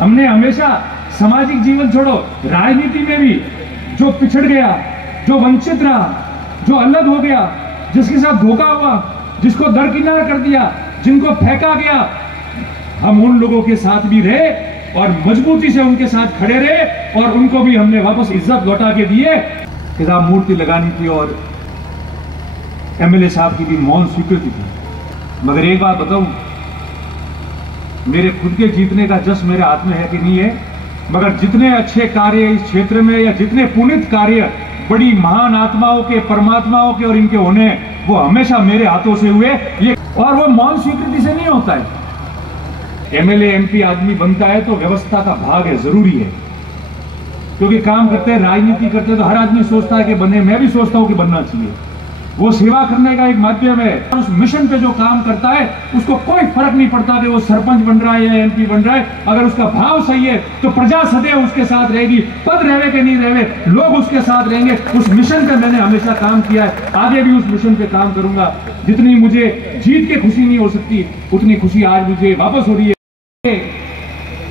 हमने हमेशा सामाजिक जीवन छोड़ो, राजनीति में भी जो पिछड़ गया, जो वंचित रहा, जो अलग हो गया, जिसके साथ धोखा हुआ, जिसको दरकिनार कर दिया, जिनको फेंका गया, हम उन लोगों के साथ भी रहे और मजबूती से उनके साथ खड़े रहे और उनको भी हमने वापस इज्जत लौटा के दिए। कि साहब मूर्ति लगानी थी और एमएलए साहब की भी मौन स्वीकृति थी। मगर एक बात बताऊं, मेरे खुद के जीतने का जश्न मेरे हाथ में है कि नहीं है, मगर जितने अच्छे कार्य इस क्षेत्र में या जितने पुनीत कार्य बड़ी महान आत्माओं के, परमात्माओं के और इनके होने, वो हमेशा मेरे हाथों से हुए। ये और वो मौन स्वीकृति से नहीं होता है। एमएलए एमपी आदमी बनता है तो व्यवस्था का भाग है, जरूरी है, क्योंकि काम करते हैं, राजनीति करते हैं तो हर आदमी सोचता है कि बने, मैं भी सोचता हूं कि बनना चाहिए। वो सेवा करने का एक माध्यम है। उस मिशन पे जो काम करता है उसको कोई फर्क नहीं पड़ता कि वो सरपंच बन रहा है या एमपी बन रहा है। अगर उसका भाव सही है तो प्रजा सदैव उसके साथ रहेगी, पद रहे कि नहीं रहे, लोग उसके साथ रहेंगे। उस मिशन पे मैंने हमेशा काम किया है, आगे भी उस मिशन पे काम करूंगा। जितनी मुझे जीत के खुशी नहीं हो सकती, उतनी खुशी आज मुझे वापस हो रही है।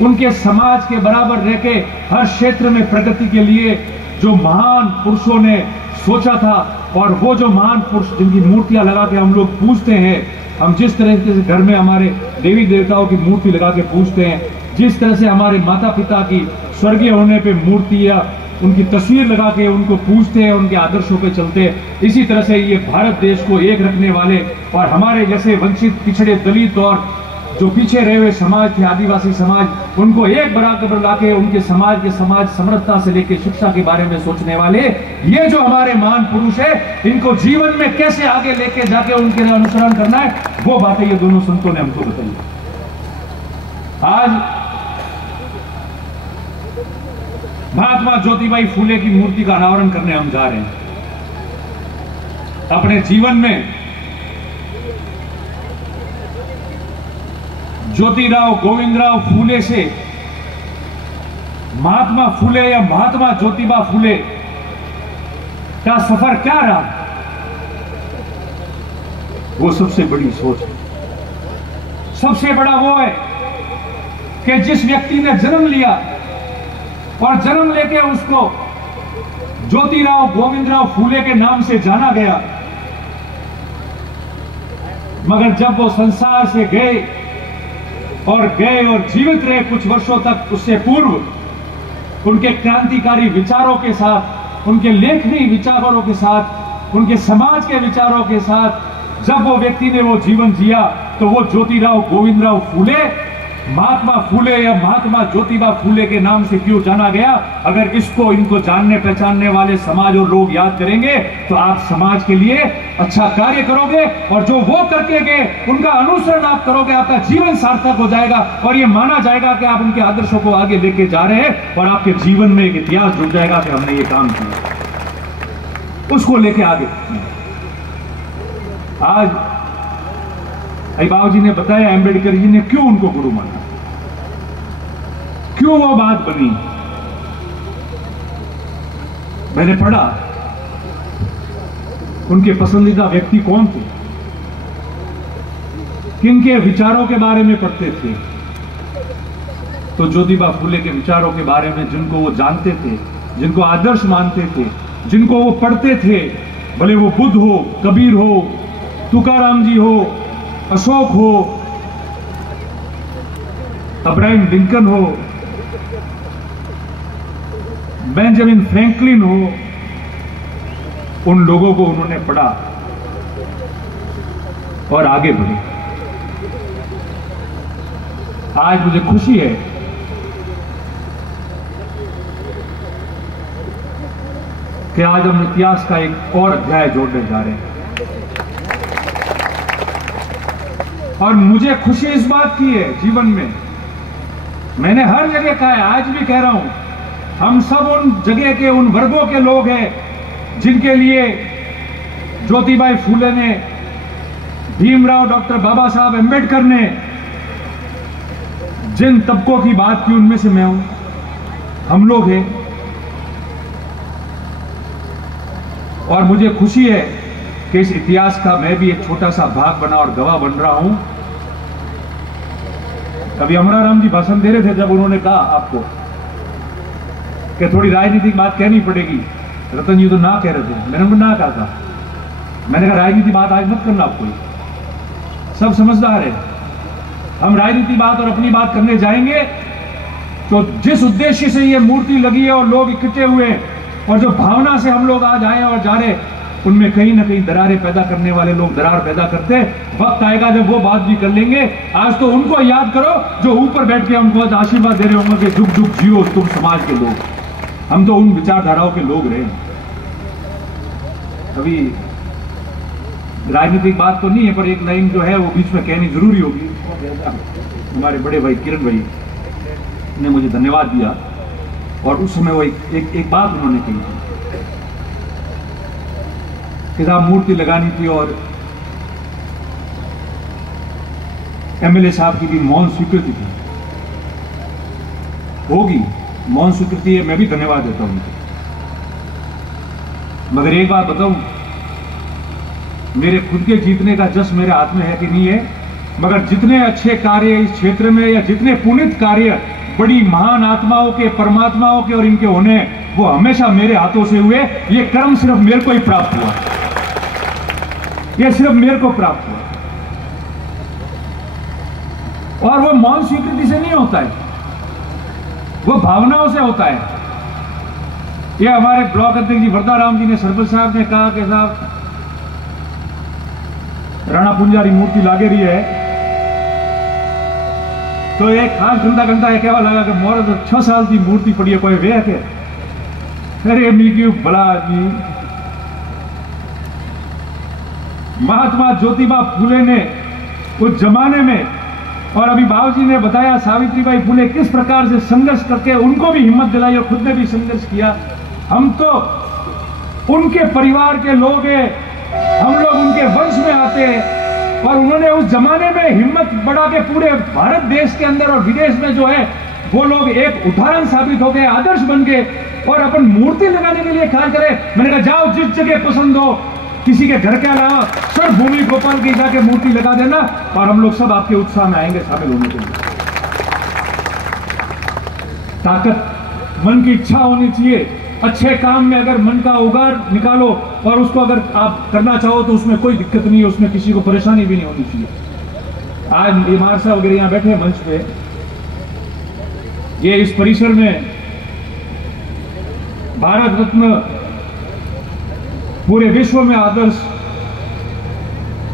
उनके समाज के बराबर रह के हर क्षेत्र में प्रगति के लिए जो महान पुरुषों ने सोचा था, और वो जो महान पुरुष जिनकी मूर्तियां लगा के हम लोग पूजते हैं, हम जिस तरह से घर में हमारे देवी देवताओं की मूर्ति लगा के पूजते हैं, जिस तरह से हमारे माता पिता की स्वर्गीय होने पे मूर्ति या उनकी तस्वीर लगा के उनको पूजते हैं, उनके आदर्शों पे चलते हैं, इसी तरह से ये भारत देश को एक रखने वाले और हमारे जैसे वंचित, पिछड़े, दलित और जो पीछे रहे हुए समाज थे, आदिवासी समाज, उनको एक बराबर लाके उनके समाज के समाज समरसता से लेकर शिक्षा के बारे में सोचने वाले ये जो हमारे महान पुरुष है, इनको जीवन में कैसे आगे लेके जाके उनके अनुसरण करना है, वो बातें ये दोनों संतों ने हमको बताई। आज महात्मा ज्योतिबाई फूले की मूर्ति का अनावरण करने हम जा रहे हैं। अपने जीवन में ज्योतिराव गोविंदराव फूले से महात्मा फूले या महात्मा ज्योतिबा फूले का सफर क्या रहा, वो सबसे बड़ी सोच है। सबसे बड़ा वो है कि जिस व्यक्ति ने जन्म लिया और जन्म लेके उसको ज्योतिराव गोविंदराव फूले के नाम से जाना गया, मगर जब वो संसार से गए और जीवित रहे कुछ वर्षों तक, उससे पूर्व उनके क्रांतिकारी विचारों के साथ, उनके लेखनी विचारों के साथ, उनके समाज के विचारों के साथ जब वो व्यक्ति ने वो जीवन जिया, तो वो ज्योतिराव गोविंदराव फूले, महात्मा फूले या महात्मा ज्योतिबा फूले के नाम से क्यों जाना गया। अगर इसको, इनको जानने पहचानने वाले समाज और लोग याद करेंगे तो आप समाज के लिए अच्छा कार्य करोगे, और जो वो करके गए उनका अनुसरण आप करोगे, आपका जीवन सार्थक हो जाएगा और ये माना जाएगा कि आप उनके आदर्शों को आगे लेके जा रहे हैं और आपके जीवन में एक इतिहास जुड़ जाएगा कि हमने ये काम किया, उसको लेके आगे। आज बाबू जी ने बताया, अंबेडकर जी ने क्यों उनको गुरु माना, क्यों वो बात बनी। मैंने पढ़ा उनके पसंदीदा व्यक्ति कौन थे, किनके विचारों के बारे में पढ़ते थे, तो ज्योतिबा फूले के विचारों के बारे में, जिनको वो जानते थे, जिनको आदर्श मानते थे, जिनको वो पढ़ते थे, भले वो बुद्ध हो, कबीर हो, तुकाराम जी हो, अशोक हो, अब्राहम लिंकन हो, बेंजामिन फ्रैंकलिन हो, उन लोगों को उन्होंने पढ़ा और आगे बढ़े। आज मुझे खुशी है कि आज हम इतिहास का एक और अध्याय जोड़ने जा रहे हैं। और मुझे खुशी इस बात की है जीवन में, मैंने हर जगह कहा है, आज भी कह रहा हूं, हम सब उन जगह के, उन वर्गों के लोग हैं जिनके लिए ज्योतिबाई फूले ने, भीमराव डॉक्टर बाबा साहब अंबेडकर ने जिन तबकों की बात की, उनमें से मैं हूं, हम लोग हैं। और मुझे खुशी है कि इस इतिहास का मैं भी एक छोटा सा भाग बना और गवाह बन रहा हूं। कभी अमराराम जी भाषण दे रहे थे, जब उन्होंने कहा आपको कि थोड़ी राजनीतिक बात कहनी पड़ेगी, रतन जी तो ना कह रहे थे, मैंने ना कहा था। मैंने कहा राजनीति बात आज मत करना, आप कोई सब समझदार है। हम राजनीति बात और अपनी बात करने जाएंगे तो जिस उद्देश्य से ये मूर्ति लगी है और लोग इकट्ठे हुए हैं और जो भावना से हम लोग आज आए और जा रहे, उनमें कहीं ना कहीं दरारें पैदा करने वाले लोग दरार पैदा करते हैं। वक्त आएगा जब वो बात भी कर लेंगे। आज तो उनको याद करो जो ऊपर बैठ के हमको आशीर्वाद दे रहे होंगे कि जुग जुग जियो तुम समाज के लोग। हम तो उन विचारधाराओं के लोग रहे। अभी राजनीतिक बात तो नहीं है, पर एक लाइन जो है वो बीच में कहनी जरूरी होगी। हमारे बड़े भाई किरण भाई ने मुझे धन्यवाद दिया और उस समय वो एक बात उन्होंने कही थी कि साहब मूर्ति लगानी थी और एमएलए साहब की भी मौन स्वीकृति थी। होगी, मौन स्वीकृति है, मैं भी धन्यवाद देता हूं उनको। मगर एक बात बताऊं, मेरे खुद के जीतने का जश्न मेरे हाथ में है कि नहीं है, मगर जितने अच्छे कार्य इस क्षेत्र में या जितने पुनित कार्य बड़ी महान आत्माओं के, परमात्माओं के और इनके होने, वो हमेशा मेरे हाथों से हुए। ये कर्म सिर्फ मेरे को ही प्राप्त हुआ, ये सिर्फ मेरे को प्राप्त हुआ। और वो मौन स्वीकृति से नहीं होता है, वो भावनाओं से होता है। ये हमारे ब्लॉक अध्यक्ष जी वरदाराम जी ने, सरपंच साहब ने कहा कि साहब राणा पुंजारी मूर्ति लागे रही है, तो एक खास घंटा कहवा लगा कि मोर तो 6 साल की मूर्ति पड़ी है, कोई वे के अरे मिलगी भला आदमी। महात्मा ज्योतिबा फूले ने उस जमाने में, और अभी बाबू जी ने बताया सावित्रीबाई फूले किस प्रकार से संघर्ष करके उनको भी हिम्मत दिलाई और खुद ने भी संघर्ष किया। हम तो उनके परिवार के लोग हैं, हम लोग उनके वंश में आते हैं, और उन्होंने उस जमाने में हिम्मत बढ़ा के पूरे भारत देश के अंदर और विदेश में जो है वो लोग एक उदाहरण साबित हो गए, आदर्श बन गए और अपन मूर्ति लगाने के लिए कार्य करें। मैंने कहा जाओ जिस जगह पसंद हो, किसी के घर के अलावा सर भूमि गोपाल की जाके मूर्ति लगा देना और हम लोग सब आपके उत्साह में आएंगे शामिल होने के लिए। ताकत, मन की इच्छा होनी चाहिए। अच्छे काम में अगर मन का उगार निकालो और उसको अगर आप करना चाहो तो उसमें कोई दिक्कत नहीं है, उसमें किसी को परेशानी भी नहीं होनी चाहिए। आज इमार साहब वगैरह यहां बैठे मंच पे, ये इस परिसर में भारत रत्न पूरे विश्व में आदर्श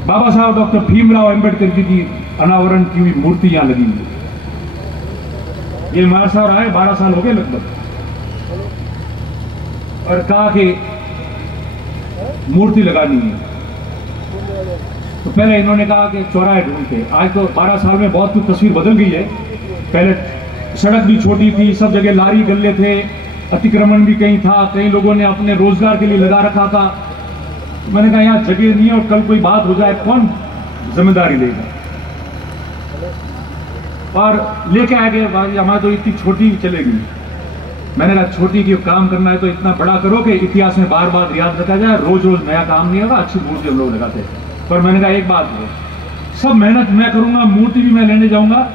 बाबा साहब डॉक्टर भीमराव अंबेडकर जी की अनावरण की हुई मूर्ति यहां लगी हुई। ये इमार साहब आए 12 साल हो गए लगभग, और कहा कि मूर्ति लगानी है। तो पहले इन्होंने कहा कि चौराहे ढूंढते, आज तो 12 साल में बहुत कुछ तस्वीर बदल गई है। पहले सड़क भी छोटी थी, सब जगह लारी गल्ले थे, अतिक्रमण भी कहीं था, कई लोगों ने अपने रोजगार के लिए लगा रखा था। मैंने कहा यहाँ जगह नहीं है और कल कोई बात हो जाए कौन जिम्मेदारी लेगा, और लेके आ गए हमारी तो इतनी छोटी चलेगी। मैंने कहा छोटी की काम करना है तो इतना बड़ा करो कि इतिहास में बार बार याद रखा जाए, रोज रोज नया काम नहीं होगा। अच्छी मूर्ति हम लोग लगाते हैं, पर मैंने कहा एक बात है, सब मेहनत मैं करूंगा, मूर्ति भी मैं लेने जाऊंगा,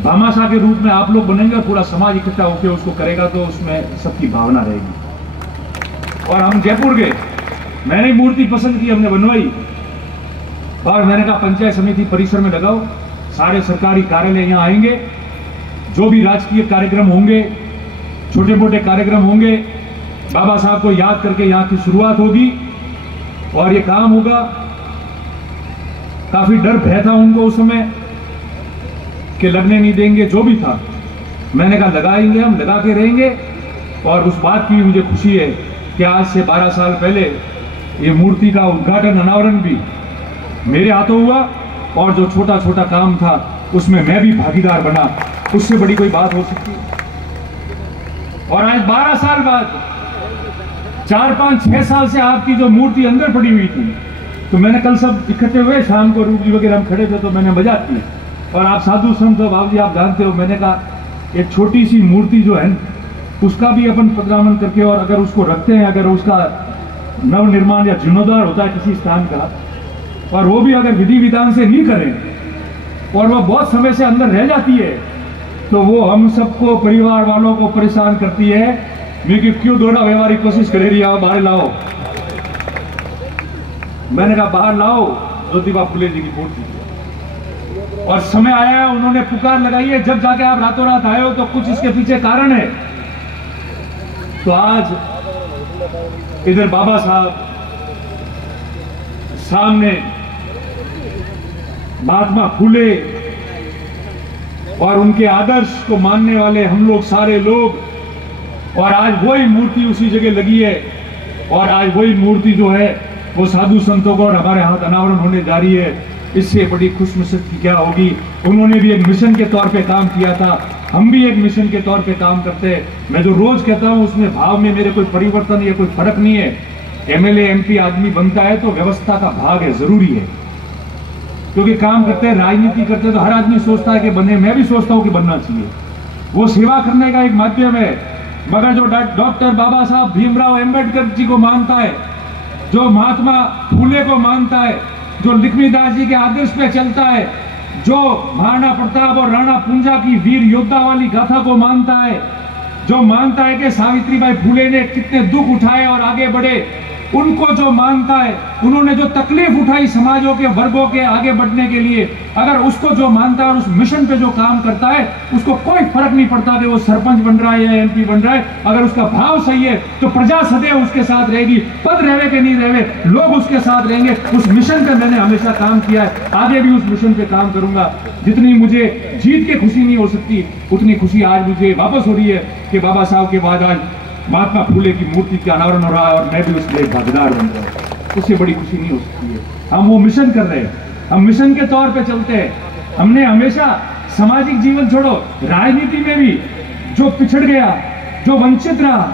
भामाशाह के रूप में आप लोग बनेंगे और पूरा समाज इकट्ठा होकर उसको करेगा, तो उसमें सबकी भावना रहेगी। और हम जयपुर गए, मैंने मूर्ति पसंद की, हमने बनवाई, और मैंने कहा पंचायत समिति परिसर में लगाओ, सारे सरकारी कार्यालय यहाँ आएंगे, जो भी राजकीय कार्यक्रम होंगे, छोटे मोटे कार्यक्रम होंगे, बाबा साहब को याद करके यहाँ की शुरुआत होगी और ये काम होगा। काफी डर भय था उनको उस समय कि लगने नहीं देंगे, जो भी था। मैंने कहा लगाएंगे, हम लगा के रहेंगे। और उस बात की भी मुझे खुशी है कि आज से 12 साल पहले ये मूर्ति का उद्घाटन, अनावरण भी मेरे हाथों हुआ, और जो छोटा छोटा काम था उसमें मैं भी भागीदार बना। उससे बड़ी कोई बात हो सकती है? और आज 12 साल बाद, 4, 5, 6 साल से आपकी जो मूर्ति अंदर पड़ी हुई थी, तो मैंने कल सब इकट्ठे हुए, शाम को रूप जी वगैरह हम खड़े थे, तो मैंने मजाक की, और आप साधु संत हो बाबू जी, आप जानते हो, मैंने कहा एक छोटी सी मूर्ति जो है उसका भी अपन पधरामन करके, और अगर उसको रखते हैं, अगर उसका नवनिर्माण या जीर्णोद्धार होता है किसी स्थान का, और वो भी अगर विधि विधान से नहीं करें और वो बहुत समय से अंदर रह जाती है, तो वो हम सबको, परिवार वालों को परेशान करती है। मैं क्यों दोहरा व्यवहारिक कोशिश करे रही है, बाहर लाओ। मैंने कहा बाहर लाओ ज्योतिबा फुले जी की मूर्ति। और समय आया है, उन्होंने पुकार लगाई है, जब जाके आप रातों रात आए हो तो कुछ इसके पीछे कारण है। तो आज इधर बाबा साहब, सामने महात्मा फुले और उनके आदर्श को मानने वाले हम लोग सारे लोग, और आज वही मूर्ति उसी जगह लगी है। और आज वही मूर्ति जो है वो साधु संतों को और हमारे हाथ अनावरण होने जा रही है। इससे बड़ी खुशनसीबी क्या होगी। उन्होंने भी एक मिशन के तौर पे काम किया था, हम भी एक मिशन के तौर पे काम करते हैं। मैं जो रोज कहता हूं उसमें भाव में मेरे कोई परिवर्तन या कोई फर्क नहीं है। एमएलए एमपी आदमी बनता है तो व्यवस्था का भाग है, जरूरी है, क्योंकि काम करते हैं, राजनीति करते हैं तो हर आदमी सोचता है कि बने, मैं भी सोचता हूं कि बनना चाहिए। वो सेवा करने का एक माध्यम है। मगर जो डॉक्टर बाबा साहब भीमराव अंबेडकर जी को मानता है, जो महात्मा फुले को मानता है, जो लक्ष्मीदास जी के आदर्श पे चलता है, जो महाराणा प्रताप और राणा पुंजा की वीर योद्धा वाली गाथा को मानता है, जो मानता है कि सावित्रीबाई फुले ने कितने दुख उठाए और आगे बढ़े, उनको जो मानता है, उन्होंने जो तकलीफ उठाई समाजों के वर्गों के आगे बढ़ने के लिए, अगर उसको जो मानता है और उस मिशन पे जो काम करता है, उसको कोई फर्क नहीं पड़ता कि वो सरपंच बन रहा है या एमपी बन रहा है। अगर उसका भाव सही है तो प्रजा सदैव उसके साथ रहेगी, पद रहे के नहीं रहे, लोग उसके साथ रहेंगे। उस मिशन पे मैंने हमेशा काम किया है, आगे भी उस मिशन पे काम करूंगा। जितनी मुझे जीत के खुशी नहीं हो सकती, उतनी खुशी आज मुझे वापस हो रही है कि बाबा साहब के बाद आज महात्मा फुले की मूर्ति का अनावरण हो रहा है और मैं भी उसमें एक भागीदार बन रहा हूं। उससे बड़ी खुशी नहीं हो सकती है। हम वो मिशन कर रहे हैं, हम मिशन के तौर पे चलते हैं। हमने हमेशा सामाजिक जीवन छोड़ो, राजनीति में भी जो पिछड़ गया, जो वंचित रहा,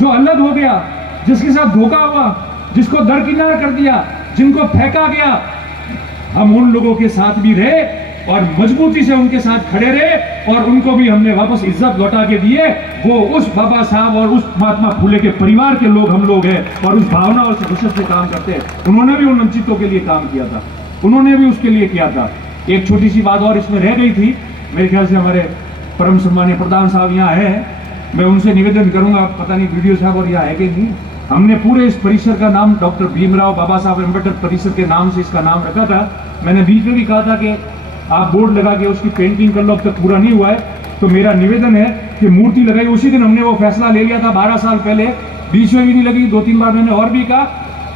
जो अलग हो गया, जिसके साथ धोखा हुआ, जिसको दरकिनार कर दिया, जिनको फेंका गया, हम उन लोगों के साथ भी रहे और मजबूती से उनके साथ खड़े रहे और उनको भी हमने वापस इज्जत लौटा के दिए। वो उस बाबा साहब और उस महात्मा फुले के परिवार के लोग हम लोग हैं और उस भावना और विश्वास से काम करते हैं। उन्होंने भी उन वंचितों के लिए काम किया था, उन्होंने भी उसके लिए किया था। एक छोटी सी बात और इसमें रह गई थी, मेरे ख्याल से हमारे परम सम्मानीय प्रधान साहब यहाँ है, मैं उनसे निवेदन करूंगा, पता नहीं वीडियो साहब और यहाँ है कि नहीं। हमने पूरे इस परिसर का नाम डॉक्टर भीमराव बाबा साहब अम्बेडकर परिसर के नाम से इसका नाम रखा था। मैंने बीच में भी कहा था कि आप बोर्ड लगा के उसकी पेंटिंग कर लो, अब तक पूरा नहीं हुआ है। तो मेरा निवेदन है कि मूर्ति लगाई, उसी दिन हमने वो फैसला ले लिया था 12 साल पहले, बीच में भी नहीं लगी, 2-3 बार मैंने और भी कहा।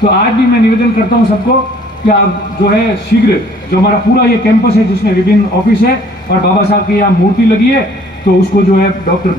तो आज भी मैं निवेदन करता हूँ सबको कि आप जो है शीघ्र, जो हमारा पूरा ये कैंपस है जिसमें विभिन्न ऑफिस है और बाबा साहब की यहाँ मूर्ति लगी है, तो उसको जो है डॉक्टर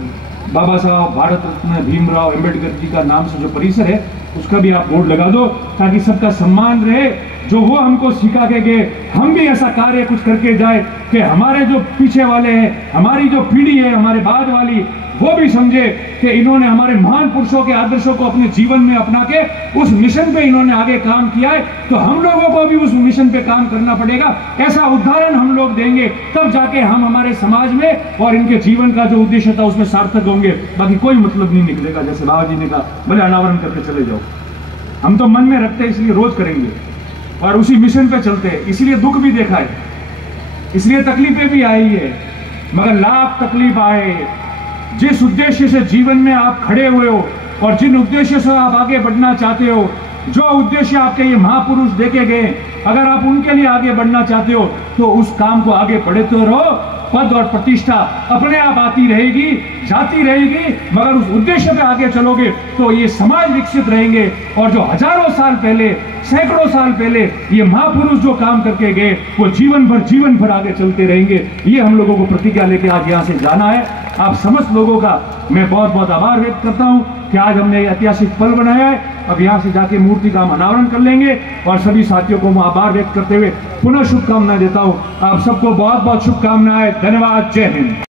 बाबा साहब भारत रत्न भीमराव अंबेडकर जी का नाम से जो परिसर है उसका भी आप बोर्ड लगा दो, ताकि सबका सम्मान रहे। जो वो हमको सिखा के गए, हम भी ऐसा कार्य कुछ करके जाए कि हमारे जो पीछे वाले हैं, हमारी जो पीढ़ी है हमारे बाद वाली, वो भी समझे कि इन्होंने हमारे महान पुरुषों के आदर्शों को अपने जीवन में अपना के उस मिशन पे इन्होंने आगे काम किया है, तो हम लोगों को भी उस मिशन पे काम करना पड़ेगा। ऐसा उदाहरण हम लोग देंगे, तब जाके हम हमारे समाज में और इनके जीवन का जो उद्देश्य था उसमें सार्थक होंगे। बाकी कोई मतलब नहीं निकलेगा। जैसे बाबा जी ने कहा, भले अनावरण करके चले जाओ, हम तो मन में रखते हैं इसलिए रोज करेंगे और उसी मिशन पे चलते हैं। इसलिए दुख भी देखा है, इसलिए तकलीफें भी आई है, मगर लाख तकलीफ आए, जिस उद्देश्य से जीवन में आप खड़े हुए हो और जिन उद्देश्य से आप आगे बढ़ना चाहते हो, जो उद्देश्य आपके ये महापुरुष देके गए, अगर आप उनके लिए आगे बढ़ना चाहते हो तो उस काम को आगे बढ़ते रहो। पद और प्रतिष्ठा अपने आप आती रहेगी, जाती रहेगी, मगर उस उद्देश्य पे आगे चलोगे तो ये समाज विकसित रहेंगे। और जो हजारों साल पहले, सैकड़ों साल पहले ये महापुरुष जो काम करके गए, वो जीवन भर आगे चलते रहेंगे। ये हम लोगों को प्रतिज्ञा लेके आज यहाँ से जाना है। आप समस्त लोगों का मैं बहुत बहुत आभार व्यक्त करता हूँ कि आज हमने ये ऐतिहासिक पल बनाया है। अब यहाँ से जाके मूर्ति का हम अनावरण कर लेंगे और सभी साथियों को मैं आभार व्यक्त करते हुए पुनः शुभकामनाएं देता हूँ। आप सबको बहुत बहुत शुभकामनाएं। धन्यवाद। जय हिंद।